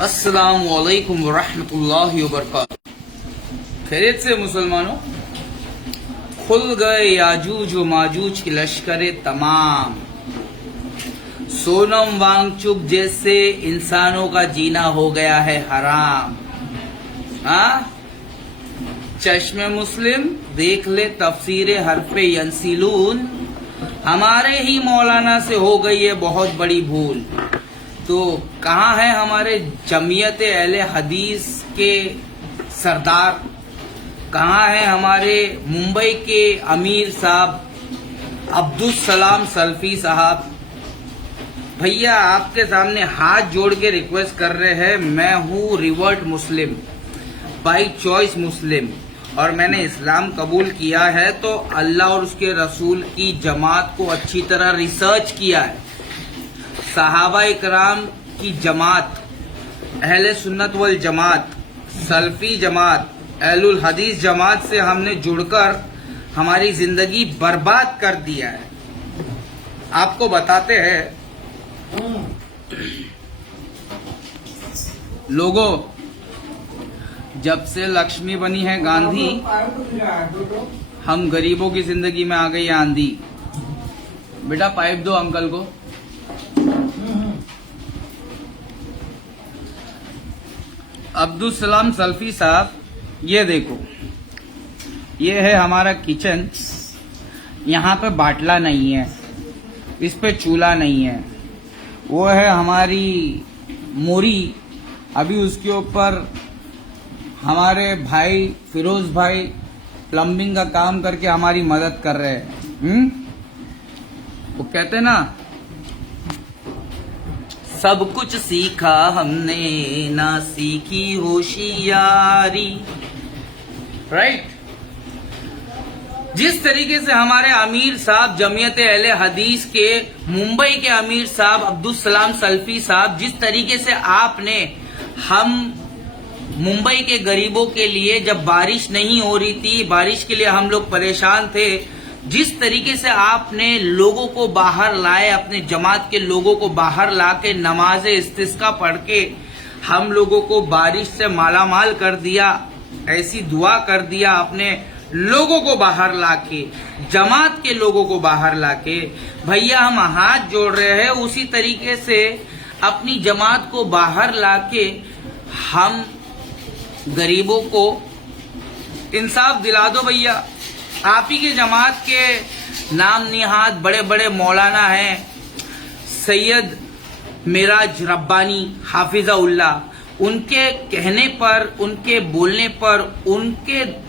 अस्सलामुअलैकुम वरहमतुल्लाहि वबरकातुहू। खैरियत से मुसलमानों, खुल गए याजूज व माजूज की लश्करे तमाम। सोनम वांगचुक जैसे इंसानों का जीना हो गया है हराम। चश्मे मुस्लिम देख ले तफसीर हरफे यंसिलून। हमारे ही मौलाना से हो गई है बहुत बड़ी भूल। तो कहाँ है हमारे जमीयत अहले हदीस के सरदार, कहाँ है हमारे मुंबई के अमीर साहब अब्दुल सलाम सल्फी साहब। भैया आपके सामने हाथ जोड़ के रिक्वेस्ट कर रहे हैं, मैं हूँ रिवर्ट मुस्लिम, बाई चॉइस मुस्लिम, और मैंने इस्लाम कबूल किया है तो अल्लाह और उसके रसूल की जमात को अच्छी तरह रिसर्च किया है। सहाबा इकराम की जमात, अहले सुन्नत वल जमात, सल्फी जमात, अहलुल हदीस जमात से हमने जुड़कर हमारी जिंदगी बर्बाद कर दिया है। आपको बताते हैं लोगों, जब से लक्ष्मी बनी है गांधी, हम गरीबों की जिंदगी में आ गई आंधी। बेटा पाइप दो अंकल को। अब्दुल सलाम सल्फी साहब, ये देखो, ये है हमारा किचन। यहाँ पे बाटला नहीं है, इस पे चूल्हा नहीं है। वो है हमारी मोरी, अभी उसके ऊपर हमारे भाई फिरोज भाई प्लम्बिंग का काम करके हमारी मदद कर रहे हैं। वो कहते हैं ना, सब कुछ सीखा हमने ना सीखी होशियारी, राइट। जिस तरीके से हमारे अमीर साहब जमीयत अहले हदीस के मुंबई के अमीर साहब अब्दुल सलाम सल्फी साहब, जिस तरीके से आपने हम मुंबई के गरीबों के लिए, जब बारिश नहीं हो रही थी, बारिश के लिए हम लोग परेशान थे, जिस तरीके से आपने लोगों को बाहर लाए, अपने जमात के लोगों को बाहर लाके नमाज इस्तिस्का पढ़ के हम लोगों को बारिश से मालामाल कर दिया, ऐसी दुआ कर दिया आपने लोगों को बाहर लाके, जमात के लोगों को बाहर लाके। भैया हम हाथ जोड़ रहे हैं, उसी तरीके से अपनी जमात को बाहर लाके हम गरीबों को इंसाफ दिला दो। भैया आप ही के जमात के नाम निहाद बड़े बड़े मौलाना हैं, सैयद मिराज रब्बानी हाफिज़ाउल्लाह, उनके कहने पर, उनके बोलने पर,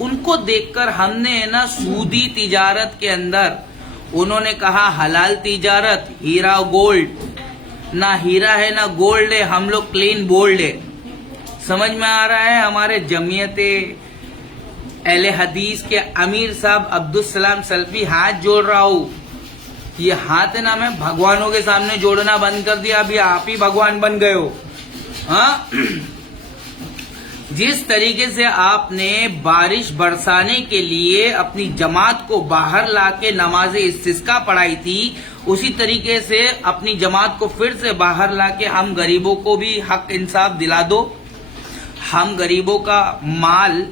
उनको देखकर हमने ना सूदी तिजारत के अंदर, उन्होंने कहा हलाल तिजारत, हीरा गोल्ड, ना हीरा है ना गोल्ड है, हम लोग क्लीन बोल्ड है। समझ में आ रहा है। हमारे जमीयत अहले हदीस के अमीर साहब अब्दुल सलाम सल्फी, हाथ जोड़ रहा हूं। ये हाथ है ना, मैं भगवानों के सामने जोड़ना बंद कर दिया, अभी आप ही भगवान बन गए हो। हाँ, जिस तरीके से आपने बारिश बरसाने के लिए अपनी जमात को बाहर लाके नमाज इस्तिस्का पढ़ाई थी, उसी तरीके से अपनी जमात को फिर से बाहर लाके हम गरीबों को भी हक इंसाफ दिला दो। हम गरीबों का माल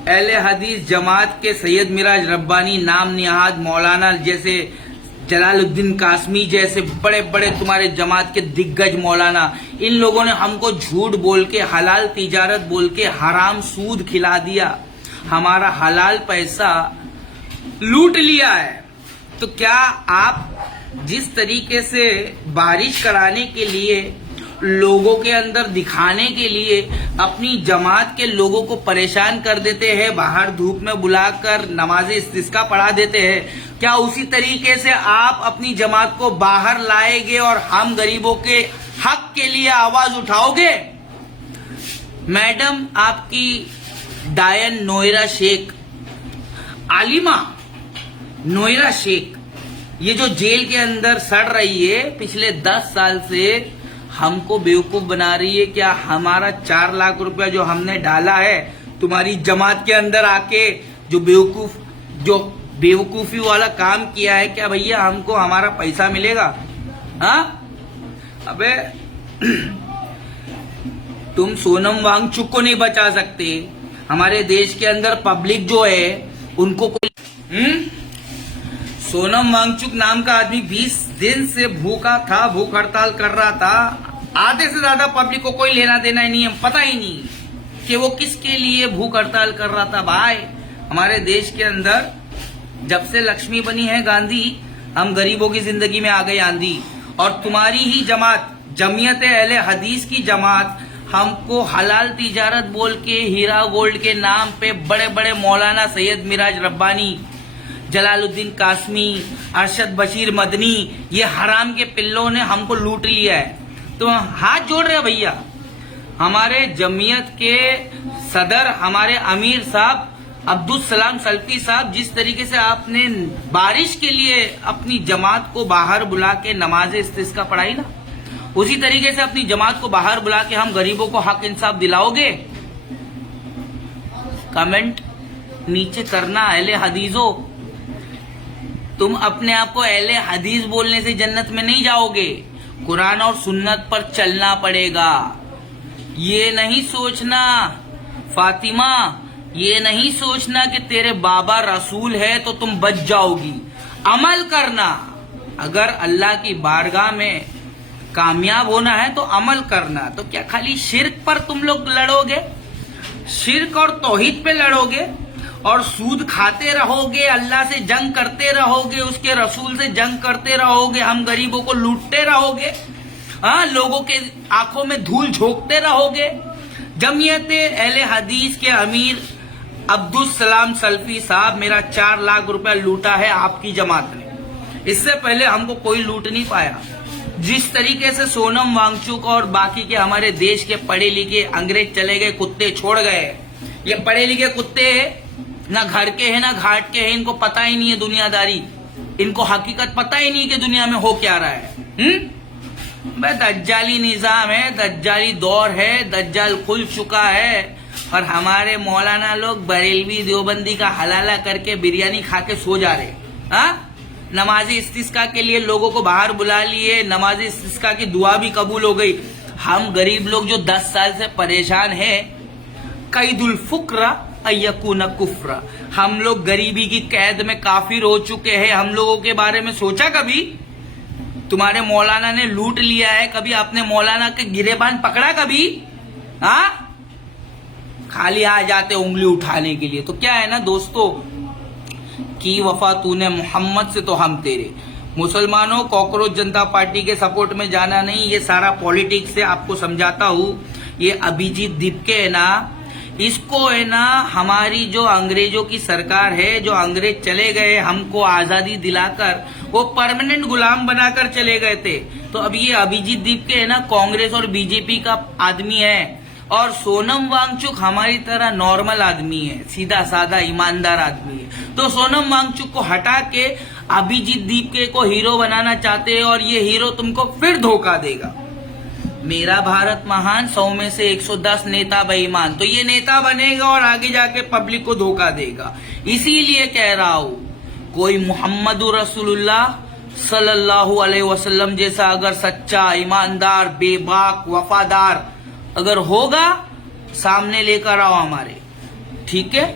अहले हदीस जमात के सैयद मिराज रब्बानी नाम निहाद मौलाना जैसे, जलालुद्दीन कासमी जैसे बड़े बड़े तुम्हारे जमात के दिग्गज मौलाना, इन लोगों ने हमको झूठ बोल के, हलाल तिजारत बोल के हराम सूद खिला दिया, हमारा हलाल पैसा लूट लिया है। तो क्या आप जिस तरीके से बारिश कराने के लिए, लोगों के अंदर दिखाने के लिए अपनी जमात के लोगों को परेशान कर देते हैं, बाहर धूप में बुलाकर नमाज इस्तिस्का पढ़ा देते हैं, क्या उसी तरीके से आप अपनी जमात को बाहर लाएंगे और हम गरीबों के हक के लिए आवाज उठाओगे? मैडम आपकी डायन नोयरा शेख, आलिमा नोयरा शेख, ये जो जेल के अंदर सड़ रही है पिछले 10 साल से, हमको बेवकूफ बना रही है। क्या हमारा 4 लाख रुपया जो हमने डाला है तुम्हारी जमात के अंदर आके, जो बेवकूफी वाला काम किया है, क्या भैया हमको हमारा पैसा मिलेगा? हाँ, अबे तुम सोनम वांगचुक को नहीं बचा सकते। हमारे देश के अंदर पब्लिक जो है उनको कोई सोनम वांगचुक नाम का आदमी 20 दिन से भूखा था, भूख हड़ताल कर रहा था। आधे से ज्यादा पब्लिक को कोई लेना देना ही नहीं है, पता ही नहीं कि वो किसके लिए भूख हड़ताल कर रहा था। भाई हमारे देश के अंदर जब से लक्ष्मी बनी है गांधी, हम गरीबों की जिंदगी में आ गई आंधी। और तुम्हारी ही जमात जमियत अहले हदीस की जमात हमको हलाल तिजारत बोल के हीरा गोल्ड के नाम पे बड़े बड़े मौलाना सैयद मिराज रब्बानी, जलालुद्दीन कासमी, अरशद बशीर मदनी, ये हराम के पिल्लों ने हमको लूट लिया है। तो हाथ जोड़ रहे भैया, हमारे जमियत के सदर हमारे अमीर साहब अब्दुल सलाम सल्फी साहब, जिस तरीके से आपने बारिश के लिए अपनी जमात को बाहर बुला के नमाज इस्तिस्का पढ़ाई ना, उसी तरीके से अपनी जमात को बाहर बुला के हम गरीबों को हक इंसाफ दिलाओगे? कमेंट नीचे करना अहले हदीसो। तुम अपने आप को अहले हदीस बोलने से जन्नत में नहीं जाओगे, कुरान और सुन्नत पर चलना पड़ेगा। ये नहीं सोचना फातिमा, ये नहीं सोचना कि तेरे बाबा रसूल है तो तुम बच जाओगी। अमल करना, अगर अल्लाह की बारगाह में कामयाब होना है तो अमल करना। तो क्या खाली शिर्क पर तुम लोग लड़ोगे? शिर्क और तौहीद पे लड़ोगे और सूद खाते रहोगे, अल्लाह से जंग करते रहोगे, उसके रसूल से जंग करते रहोगे, हम गरीबों को लूटते रहोगे, हाँ, लोगों के आंखों में धूल झोंकते रहोगे। जमियत अहले हदीस के अमीर अब्दुल सलाम सल्फी साहब, मेरा 4 लाख रुपया लूटा है आपकी जमात ने। इससे पहले हमको कोई लूट नहीं पाया। जिस तरीके से सोनम वांगचुक और बाकी के हमारे देश के पढ़े लिखे अंग्रेज चले गए, कुत्ते छोड़ गए, ये पढ़े लिखे कुत्ते ना घर के हैं ना घाट के हैं, इनको पता ही नहीं है दुनियादारी, इनको हकीकत पता ही नहीं कि दुनिया में हो क्या रहा है। भाई दज्जाली निजाम है, दज्जाली दौर है, दज्जाल खुल चुका है। और हमारे मौलाना लोग बरेलवी देवबंदी का हलाला करके बिरयानी खा के सो जा रहे। हाँ, नमाज इस्तिस्का के लिए लोगों को बाहर बुला लिए, नमाज इस्तिस्का की दुआ भी कबूल हो गई। हम गरीब लोग जो 10 साल से परेशान हैं, कैदुल फुकरा अयकुन कुफ्रा, हम लोग गरीबी की कैद में काफिर हो चुके हैं। हम लोगों के बारे में सोचा कभी? तुम्हारे मौलाना ने लूट लिया है, कभी आपने मौलाना के गिरेबान पकड़ा कभी? हाँ, खाली आ जाते उंगली उठाने के लिए। तो क्या है ना दोस्तों, की वफा तूने मोहम्मद से तो हम तेरे। मुसलमानों, कॉकरोच जनता पार्टी के सपोर्ट में जाना नहीं, ये सारा पॉलिटिक्स से आपको समझाता हूँ। ये अभिजीत दीपके है ना, इसको है ना हमारी जो अंग्रेजों की सरकार है, जो अंग्रेज चले गए हमको आजादी दिलाकर, वो परमानेंट गुलाम बनाकर चले गए थे। तो अब ये अभिजीत दीपके है ना कांग्रेस और बीजेपी का आदमी है, और सोनम वांगचुक हमारी तरह नॉर्मल आदमी है, सीधा साधा ईमानदार आदमी है। तो सोनम वांगचुक को हटा के अभिजीत दीपके को हीरो बनाना चाहते हैं, और ये हीरो तुमको फिर धोखा देगा। मेरा भारत महान, 100 में से 110 नेता बेईमान, तो ये नेता बनेगा और आगे जाके पब्लिक को धोखा देगा। इसीलिए कह रहा हूं, कोई मोहम्मद रसूलुल्लाह सल्लल्लाहु अलैहि वसल्लम जैसा अगर सच्चा, ईमानदार, बेबाक, वफादार अगर होगा, सामने लेकर आओ हमारे, ठीक है।